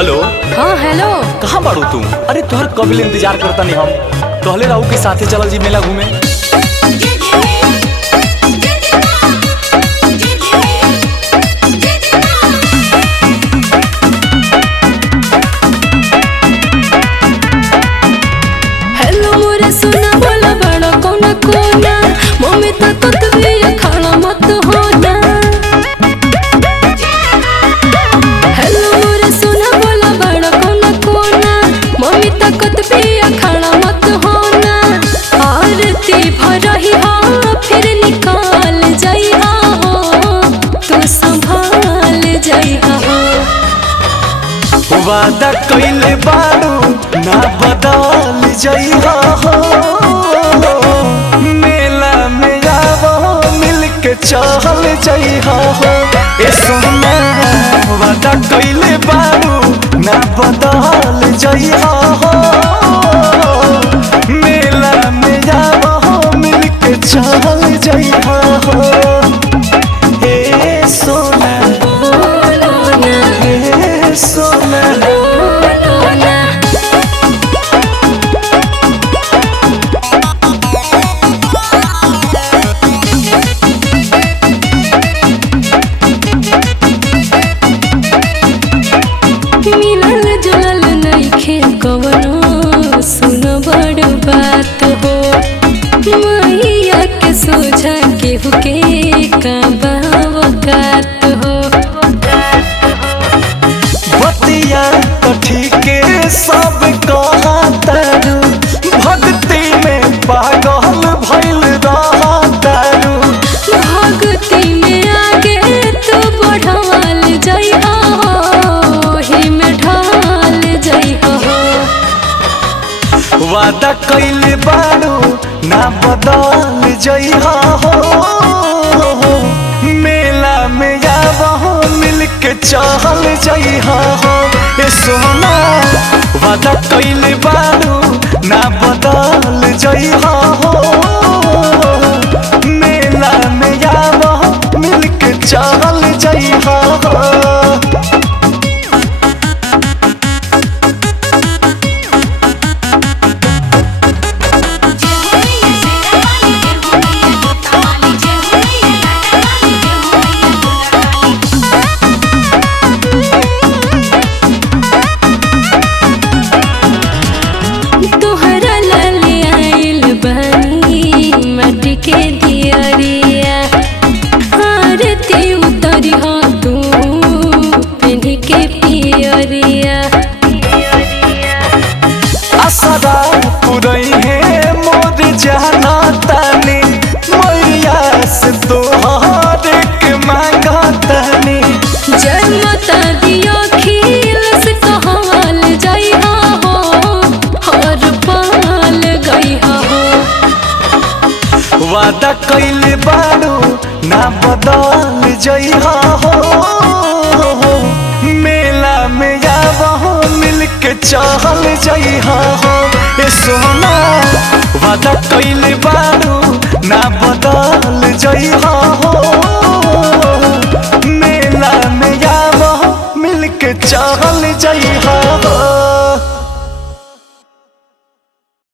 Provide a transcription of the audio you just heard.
Hello. हाँ hello. कहाँ बाड़ू तुम? अरे तुहर कब ले इंतजार करता नहीं हम। कहले रहू के साथे चलल जी मेला घूमे। हेलो मोरे सुना बोला बड़ा कोना कोना मम्मी तक भी खाना मत होना। हेलो मोरे सुना बोला बड़ा कोना कोना मम्मी तक भी खाना मत होना। आरती भरही हाँ फिर निकाल जाई हाँ तू संभाल जाई हाँ। वादा कइले बाड़ू ना बदल जइहा हो। मेला में आवो मिल के चल जइहा हो। ए सोना वादा कइले बाड़ू ना बदल जइहा हो। मेला में आवो मिल के चल जइहा हो। ए सोना ए सोना मिलल जुलल नइखे कवनो सुन बड़ बात हो। मैया के सोझा केहू के का बावकात हो। बतिया तो ठीके सब कहतारू। भक्ति में पागल भइल रहतारू। भक्ति में आगे तू बढ़ाल जइहा ही में ढाल जइहा। वादा कइले बाड़ू ना बदल जइहा हो। मेला में आवहो मिल के चल जइहा हो। ए सोना वादा कइले बाड़ू ना बदल जइहा हो। मेला में आवहो मिल के चल जइहा हो। तोहरा लाले आइल बानी माटी के दियरिया। आरती उतरी हो तू पिन्ही के पियरिया। असरा पुरई है मोर जाना तानी। मैया से तोहर के मांगा तानी। जय माता दियो खील से कहवाल जइहा हो हर पाल गइहा हो। वादा कइले बाड़ू ना बदल जइहा हो। मेला में आवहो मिल के चल जइहा हो। ए सोना वादा कइले बाड़ू ना बदल जइहा हो।